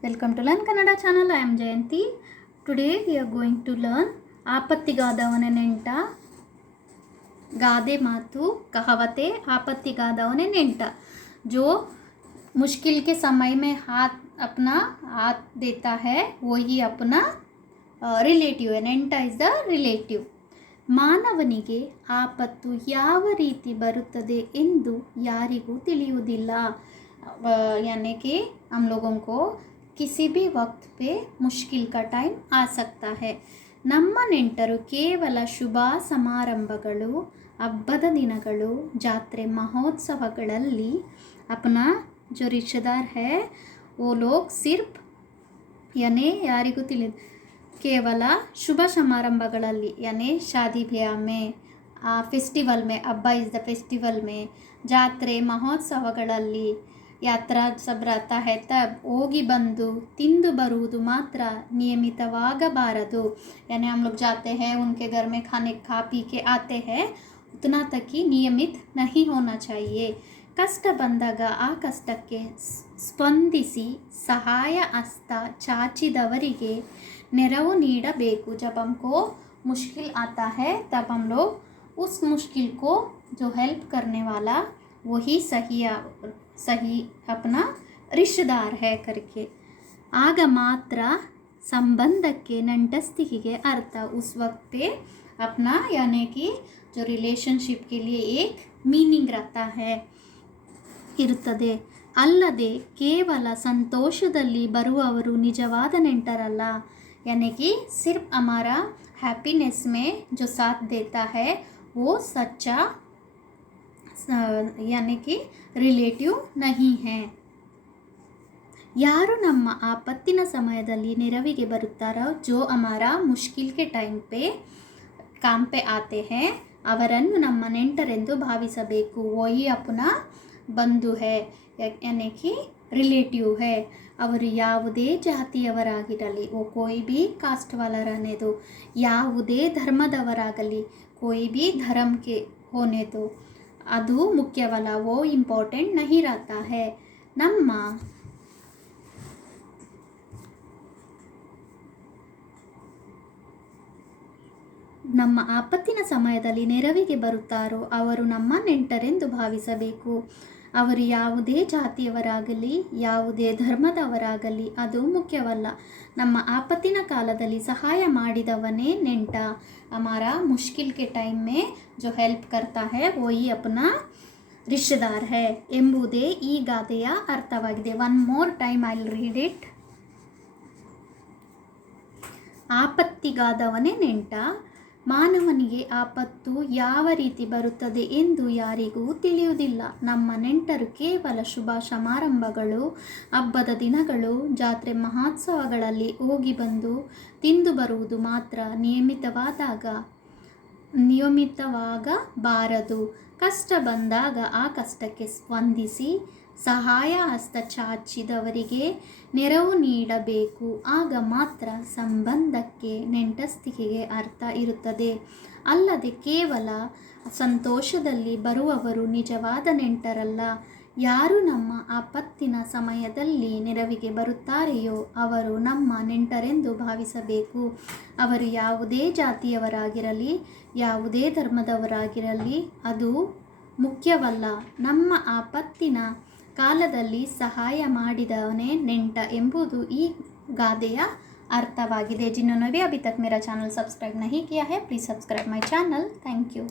Welcome to Learn Kannada channel. I am Jayanti. Today we are going to learn ಆಪತ್ತಿಗಾದವನ ನೆಂಟ गादे मातु कहावते आपत्तिगादवने नेंटा जो मुश्किल के समय में हाथ अपना हाथ देता है वही अपना ರಿಲೇಟಿವ್ ನೆಂಟ ಇಸ್ ದ ರಿಲೇಟಿವ್ ಮಾನವನಿಗೆ ಆಪತ್ತು ಯಾವ ರೀತಿ ಬರುತ್ತದೆ ಎಂದು ಯಾರಿಗೂ ತಿಳಿಯುವುದಿಲ್ಲ ವ- यानी कि हम लोगों को किसी भी वक्त पे मुश्किल का टाइम आ सकता है ನಮ್ಮ ನೆಂಟರು ಕೇವಲ ಶುಭ ಸಮಾರಂಭಗಳು ಹಬ್ಬದ ದಿನಗಳು ಜಾತ್ರೆ ಮಹೋತ್ಸವಗಳಲ್ಲಿ ಅಪನ जो रिश्तेदार है वो लोग सिर्फ यानी ಯಾರಿಗೂ ತಿಳಿದ ಕೇವಲ ಶುಭ ಸಮಾರಂಭಗಳಲ್ಲಿ यानी शादी ब्याह में ಆ ಫೆಸ್ಟಿವಲ್ ಮೇ ಹಬ್ಬ ಇಸ್ ದ ಫೆಸ್ಟಿವಲ್ ಮೇ ಜಾತ್ರೆ ಮಹೋತ್ಸವಗಳಲ್ಲಿ ಯಾತ್ರಾ ಸಬ್ रहता है ತಬ್ ಹೋಗಿ ಬಂದು ತಿಂದು ಬರುವುದು ಮಾತ್ರ ನಿಯಮಿತವಾಗಬಾರದು यानी हम लोग जाते हैं उनके घर में खाने खा पी के आते हैं उतना तक ही नियमित नहीं होना चाहिए ಕಷ್ಟ ಬಂದಾಗ ಆ ಕಷ್ಟಕ್ಕೆ ಸ್- ಸ್ಪಂದಿಸಿ ಸಹಾಯ ಹಸ್ತ ಚಾಚಿದವರಿಗೆ ನೆರವು ನೀಡಬೇಕು जब हमको मुश्किल आता है तब हम लोग उस मुश्किल को जो हेल्प करने वाला वही सही सही अपना रिश्तेदार है करके ಆಗ ಮಾತ್ರ ಸಂಬಂಧಕ್ಕೆ ನಂಟಸ್ತಿಕೆಗೆ ಅರ್ಥ उस वक्त पे अपना यानी कि जो रिलेशनशिप के लिए एक मीनिंग रहता है ಇರುತ್ತದೆ ಅಲ್ಲದೆ ಕೇವಲ ಸಂತೋಷದಲ್ಲಿ ಬರುವವರು ನಿಜವಾದ ನೆಂಟರಲ್ಲ यानी कि सिर्फ हमारा हैप्पीनेस में जो साथ देता है वो सच्चा स- यानी कि रिलेटिव नहीं है ಯಾರು ನಮ್ಮ ಆಪತ್ತಿನ ಸಮಯದಲ್ಲಿ ನೆರವಿಗೆ ಬರುತ್ತಾರೋ ಜೋ ಅಮಾರ ಮುಷ್ಕಿಲ್ಗೆ ಟೈಮ್ ಪೇ ಕಾಮ್ ಪೇ ಆತೆ ಹೇ ಅವರನ್ನು ನಮ್ಮ ನೆಂಟರೆಂದು ಭಾವಿಸಬೇಕು ವಹಿ ಅಪನ ಬಂಧು ಹೇ ಯಾನೆ ಕಿ ರಿಲೇಟಿವ್ ಹೇ ಅವರು ಯಾವುದೇ ಜಾತಿಯವರಾಗಿರಲಿ ಓ ಕೋಯಿ ಬಿ ಕಾಸ್ಟ್ ವಾಲರನೆದು ಯಾವುದೇ ಧರ್ಮದವರಾಗಲಿ ಕೋಯಿ ಬಿ ಧರ್ಮಕ್ಕೆ ಹೋನೆದು ಅದು ಮುಖ್ಯವಲ್ಲ ಓ ಇಂಪಾರ್ಟೆಂಟ್ ನಹಿ ರಾತಾ ಹೇ ನಮ್ಮ ನಮ್ಮ ಆಪತ್ತಿನ ಸಮಯದಲ್ಲಿ ನೆರವಿಗೆ ಬರುತ್ತಾರೋ, ಅವರು ನಮ್ಮ ನೆಂಟರೆಂದು ಭಾವಿಸಬೇಕು. ಅವರು ಯಾವುದೇ ಜಾತಿಯವರಾಗಲಿ, ಯಾವುದೇ ಧರ್ಮದವರಾಗಲಿ ಅದು ಮುಖ್ಯವಲ್ಲ. ನಮ್ಮ ಆಪತ್ತಿನ ಕಾಲದಲ್ಲಿ ಸಹಾಯ ಮಾಡಿದವನೇ ನೆಂಟ. ಹಮಾರ ಮುಷ್ಕಿಲ್ ಕೆ ಟೈಮ್ ಮೇ ಜೋ ಹೆಲ್ಪ್ ಕರ್ತಾ ಹೇ ವೋಯಿ ಅಪ್ನ ರಿಶ್ತೆದಾರ್ ಹೇ ಎಂಬುದೇ ಈ ಗಾದೆಯ ಅರ್ಥವಾಗಿದೆ. One more time I read it. ಆಪತ್ತಿಗಾದವನೇ ನೆಂಟ. ಮಾನವನಿಗೆ ಆಪತ್ತು ಯಾವ ರೀತಿ ಬರುತ್ತದೆ ಎಂದು ಯಾರಿಗೂ ತಿಳಿಯುವುದಿಲ್ಲ. ನಮ್ಮ ನೆಂಟರು ಕೇವಲ ಶುಭ ಸಮಾರಂಭಗಳು, ಹಬ್ಬದ ದಿನಗಳು, ಜಾತ್ರೆ ಮಹೋತ್ಸವಗಳಲ್ಲಿ ಹೋಗಿ ಬಂದು ತಿಂದು ಬರುವುದು ಮಾತ್ರ ನಿಯಮಿತವಾದಾಗ, ನಿಯಮಿತವಾಗಬಾರದು. ಕಷ್ಟ ಬಂದಾಗ ಆ ಕಷ್ಟಕ್ಕೆ ಸ್ಪಂದಿಸಿ ಸಹಾಯ ಹಸ್ತ ಚಾಚಿದವರಿಗೆ ನೆರವು ನೀಡಬೇಕು. ಆಗ ಮಾತ್ರ ಸಂಬಂಧಕ್ಕೆ ನೆಂಟಸ್ತಿಕೆಗೆ ಅರ್ಥ ಇರುತ್ತದೆ. ಅಲ್ಲದೆ ಕೇವಲ ಸಂತೋಷದಲ್ಲಿ ಬರುವವರು ನಿಜವಾದ ನೆಂಟರಲ್ಲ. ಯಾರು ನಮ್ಮ ಆಪತ್ತಿನ ಸಮಯದಲ್ಲಿ ನೆರವಿಗೆ ಬರುತ್ತಾರೆಯೋ ಅವರು ನಮ್ಮ ನೆಂಟರೆಂದು ಭಾವಿಸಬೇಕು. ಅವರು ಯಾವುದೇ ಜಾತಿಯವರಾಗಿರಲಿ, ಯಾವುದೇ ಧರ್ಮದವರಾಗಿರಲಿ, ಅದು ಮುಖ್ಯವಲ್ಲ. ನಮ್ಮ ಆಪತ್ತಿನ ಕಾಲದಲ್ಲಿ ಸಹಾಯ ಮಾಡಿದವನೇ ನೆಂಟ ಎಂಬುದು ಈ ಗಾದೆಯ ಅರ್ಥವಾಗಿದೆ जिन्होंने भी अभी तक मेरा चैनल सब्सक्राइब नहीं किया है please subscribe my channel thank you